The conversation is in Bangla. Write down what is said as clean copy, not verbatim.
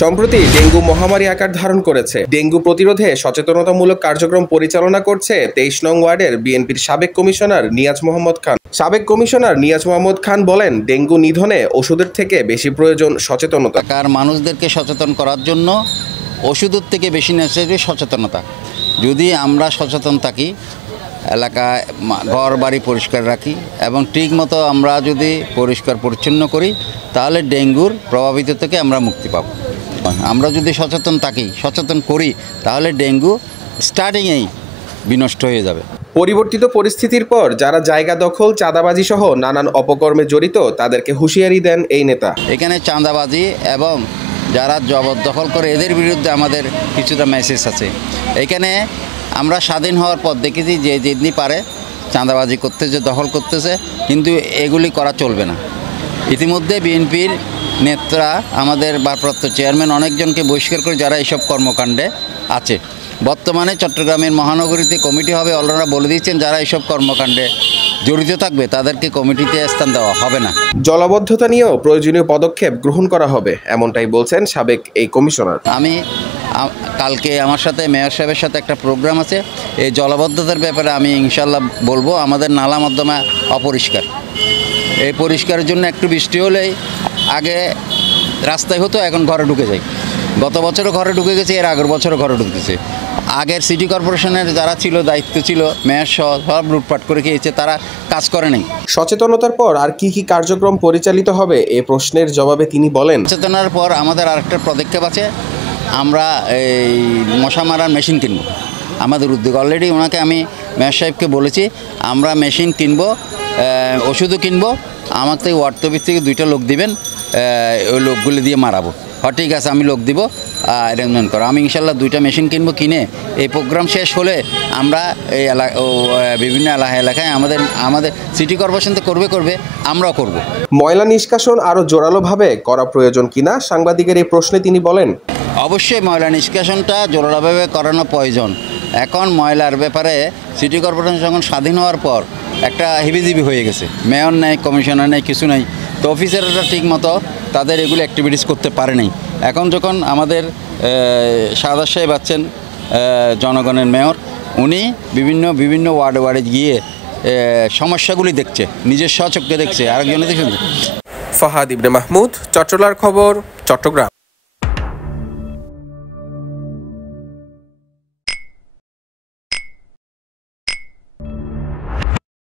সম্প্রতি ডেঙ্গু মহামারী আকার ধারণ করেছে। ডেঙ্গু প্রতিরোধে সচেতনতামূলক কার্যক্রম পরিচালনা করছে 23 নং ওয়ার্ডের বিএনপির সাবেক কমিশনার নিয়াজ মোহাম্মদ খান। সাবেক কমিশনার নিয়াজ মোহাম্মদ খান বলেন, ডেঙ্গু নিধনে ওষুধের থেকে বেশি প্রয়োজন সচেতনতা। মানুষদেরকে সচেতন করার জন্য ওষুধের থেকে বেশি নেসেসারি সচেতনতা। যদি আমরা সচেতন থাকি, এলাকায় ঘর বাড়ি পরিষ্কার রাখি এবং ঠিকমতো আমরা যদি পরিষ্কার পরিচ্ছন্ন করি, তাহলে ডেঙ্গুর প্রভাবিত থেকে আমরা মুক্তি পাব। আমরা যদি সচেতন থাকি, সচেতন করি, তাহলে ডেঙ্গু স্টার্টিংয়েই বিনষ্ট হয়ে যাবে। পরিবর্তিত পরিস্থিতির পর যারা জায়গা দখল, চাঁদাবাজি সহ নানান অপকর্মে জড়িত তাদেরকে হুঁশিয়ারি দেন এই নেতা। এখানে চাঁদাবাজি এবং যারা জবরদখল করে এদের বিরুদ্ধে আমাদের কিছুটা মেসেজ আছে। এখানে আমরা স্বাধীন হওয়ার পর দেখেছি যে যেদিনই পারে চাঁদাবাজি করতেছে, দখল করতেছে, কিন্তু এগুলি করা চলবে না। ইতিমধ্যে বিএনপির নেতারা আমাদের ভারপ্রাপ্ত চেয়ারম্যান অনেকজনকে বহিষ্কার করে যারা এইসব কর্মকাণ্ডে আছে। বর্তমানে চট্টগ্রামের মহানগরীতে কমিটি হবে, ওনারা বলে দিয়েছেন যারা এইসব কর্মকাণ্ডে জড়িত থাকবে তাদেরকে কমিটিতে স্থান দেওয়া হবে না। জলাবদ্ধতা নিয়েও প্রয়োজনীয় পদক্ষেপ গ্রহণ করা হবে, এমনটাই বলছেন সাবেক এই কমিশনার। আমি কালকে আমার সাথে মেয়র সাহেবের সাথে একটা প্রোগ্রাম আছে। এই জলাবদ্ধতার ব্যাপারে আমি ইনশাল্লাহ বলবো। আমাদের নালা মাধ্যমে অপরিষ্কার, এই পরিষ্কারের জন্য একটু বৃষ্টি হলেই আগে রাস্তায় হতো, এখন ঘরে ঢুকে যায়। গত বছরও ঘরে ঢুকে গেছে, এর আগের বছরও ঘরে ঢুকতেছে। আগের সিটি কর্পোরেশনের যারা ছিল, দায়িত্ব ছিল, মেয়র সব লুটপাট করে খেয়েছে, তারা কাজ করে নাই। সচেতনতার পর আর কি কার্যক্রম পরিচালিত হবে এই প্রশ্নের জবাবে তিনি বলেন, সচেতনার পর আমাদের আরেকটা পদক্ষেপ আছে। আমরা এই মশা মারার মেশিন কিনব, আমাদের উদ্যোগ। অলরেডি ওনাকে আমি মেয়র সাহেবকে বলেছি, আমরা মেশিন কিনব, ওষুধও কিনবো। আমার থেকে ওয়ার্ড অফিস থেকে 2টা লোক দিবেন, ওই লোকগুলি দিয়ে মারাবো। ঠিক আছে, আমি লোক দিব, অ্যারেঞ্জমেন্ট করো। আমি ইনশাল্লাহ 2টা মেশিন কিনবো। কিনে এই প্রোগ্রাম শেষ হলে আমরা এই বিভিন্ন এলাকায় আমাদের সিটি কর্পোরেশন তো করবে, আমরাও করব। ময়লা নিষ্কাশন আরও জোরালোভাবে করা প্রয়োজন কিনা সাংবাদিকের এই প্রশ্নে তিনি বলেন, অবশ্যই ময়লা নিষ্কাশনটা জোরালোভাবে করানো প্রয়োজন। এখন ময়লার ব্যাপারে সিটি কর্পোরেশন যখন স্বাধীন হওয়ার পর একটা হিবিজিবি হয়ে গেছে। মেয়র নেই, কমিশনার নেই, কিছু নেই। তো অফিসাররা ঠিক মতো তাদের এগুলো অ্যাক্টিভিটিস করতে পারে নাই। এখন যখন আমাদের শাহাদাত সাহেব আছেন জনগণের মেয়র, উনি বিভিন্ন ওয়ার্ডে গিয়ে সমস্যাগুলি দেখছে, নিজের স্বচক্ষে দেখছে, আরেকজনে দেখছে। ফাহাদ ইবনে মাহমুদ, চট্টলার খবর, চট্টগ্রাম।